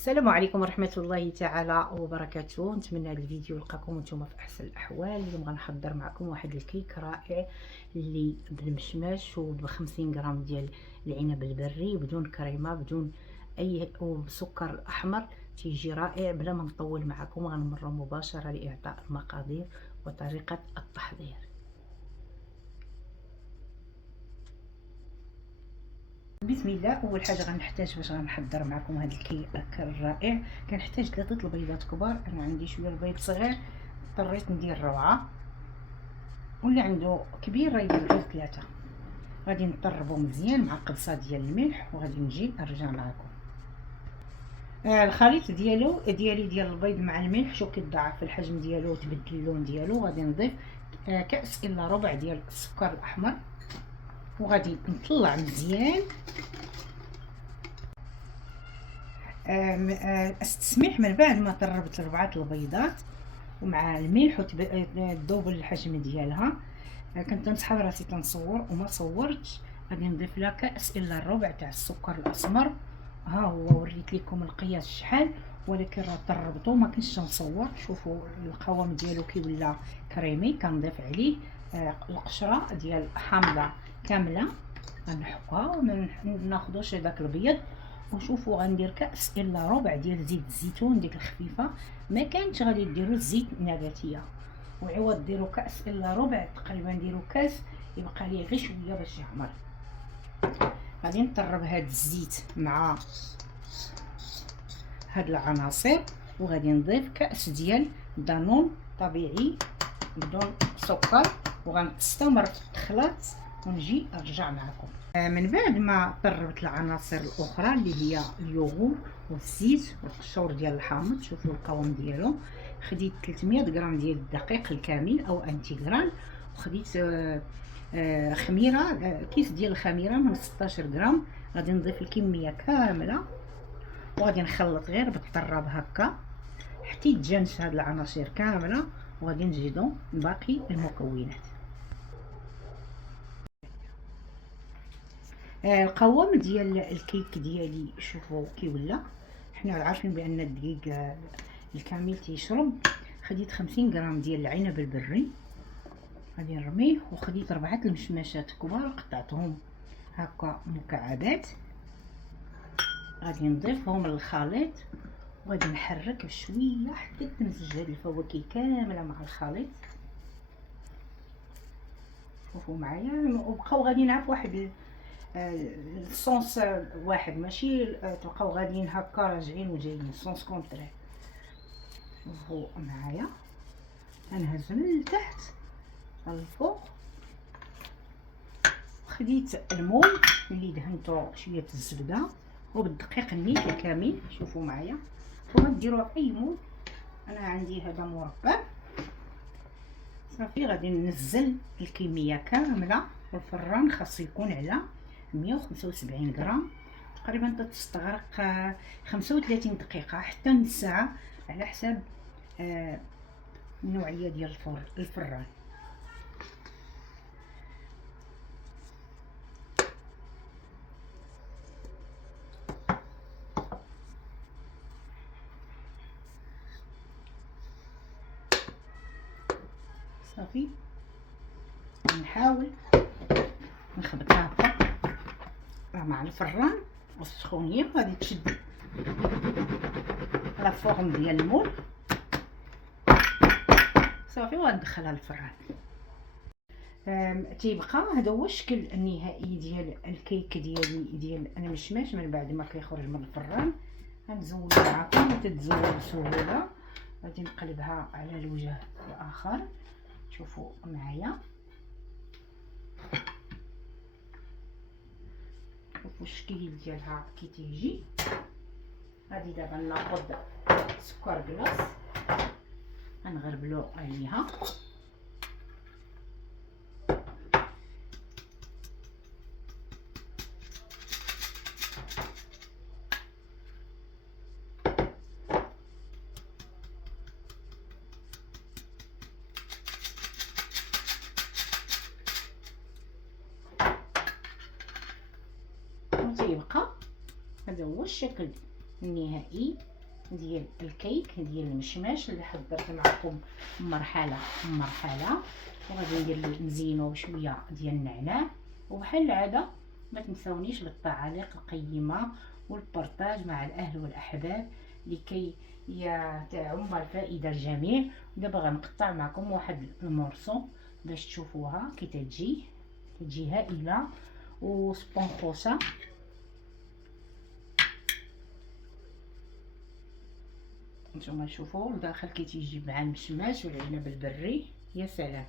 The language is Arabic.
السلام عليكم ورحمة الله تعالى وبركاته. نتمنى هذا الفيديو يلقاكم وانتم في احسن الاحوال. اليوم غنحضر معكم واحد الكيك رائع اللي بالمشماش وب 50 غرام ديال العنب البري بدون كريمه بدون اي وبسكر احمر. تيجي رائع. بلا ما نطول معكم غنمر مباشره لاعطاء المقادير وطريقه التحضير. بسم الله. اول حاجه غنحتاج باش غنحضر معكم هذا الكيك الرائع، كنحتاج 3 البيضات كبار. انا عندي شويه البيض صغير اضطريت ندير 4، واللي عنده كبير راه يدير غير 3. غادي نطربو مزيان مع قبصه ديال الملح وغادي نجي نرجع معكم. الخليط ديالي ديال البيض مع الملح، شوف كيتضاعف في الحجم ديالو وتبدل اللون ديالو. غادي نضيف كاس الا ربع ديال السكر الاحمر وغادي نطلع مزيان. استسمح من بعد ما طربت 4 البيضات ومع الملح وتذوب الحجم ديالها. كنت نسحب راسي تنصور وما صورتش. غادي نضيف لها كاس الا الربع تاع السكر الاسمر. ها هو وريت لكم القياس شحال، ولكن راه طربته ما كنتش نصور. شوفوا القوام ديالو كي ولا كريمي. كنضيف عليه القشره ديال حامضه كامله غنحكها وما ناخذوش هذاك البيض. وشوفوا غندير كاس الا ربع ديال زيت الزيتون ديك الخفيفه، ما كانتش غادي ديروا الزيت النباتيه، وعوض ديروا كاس الا ربع تقريبا ديروا كاس، يبقى ليه غير شويه باش يحمر. غادي نطرب هاد الزيت مع هاد العناصر وغادي نضيف كاس ديال دانون طبيعي بدون سكر وغنستمر في الخلاط ونجي نرجع معكم. من بعد ما طربت العناصر الاخرى اللي هي اليوغور والزيت والقشور ديال الحامض، شوفوا القوام ديالو. خديت 300 غرام ديال الدقيق الكامل او انتيغرال، وخديت خميره، كيس ديال الخميره من 16 غرام. غادي نضيف الكميه كامله وغادي نخلط غير بالطراب هكا حتى يتجانس هاد العناصر كامله، وغادي نزيدو باقي المكونات. القوام ديال الكيك ديالي شوفوا كي ولا. حنا عارفين بان الدقيق الكامل تيشرب. خديت 50 غرام ديال العنب البري غادي نرميه، وخديت 4 المشماشات كبار قطعتهم هكا مكعبات. غادي نضيفهم للخليط وغادي نحرك بشويه حتى تمزج هاد الفواكه كامله مع الخليط. شوفوا معايا وبقاو غادي نعرف واحد الصوص واحد، ماشي تبقاو غاديين هكا راجعين وجايين الصوص كونطري. شوفوا معايا غنهز من التحت للفوق. خديت المول اللي دهنته شويه الزبده وبالدقيق النيت الكامل. شوفوا معايا وغديروا اي مول. انا عندي هذا مربع صافي. غادي ننزل الكميه كامله والفران خاصو يكون على 175 غرام تقريبا. تستغرق 35 دقيقه حتى نص ساعه على حساب النوعيه ديال الفران. صافي نحاول نخبطها هكا مع الفران والسخونيه. غادي تشد لا فورم ديال المول صافي وغندخلها للفران. تيبقى هذا هو الشكل النهائي ديال الكيك ديال المشماش من بعد ما كيخرج من الفران. غنزول معكم وتتزول بسهوله. غادي نقلبها على الوجه الاخر. شوفوا معايا شوفوا الشكل ديالها كي تيجي. غادي دابا ناخذ سكر كلاص غنغربلو عليها. وتيبقى هذا هو الشكل النهائي ديال الكيك ديال المشماش اللي حضرت معكم مرحله مرحله. وغادي ندير نزينو بشويه ديال النعناع. وبحال العاده ما تنساونيش بالتعاليق القيمه والبارطاج مع الاهل والاحباب لكي تعم الفائده الجميع. دابا غنقطع معكم واحد المورسو باش تشوفوها كي تجي هائله وسبونخوسه. نتوما شوفوا الداخل كي تيجي مع المشماش والعنب البري، يا سلام.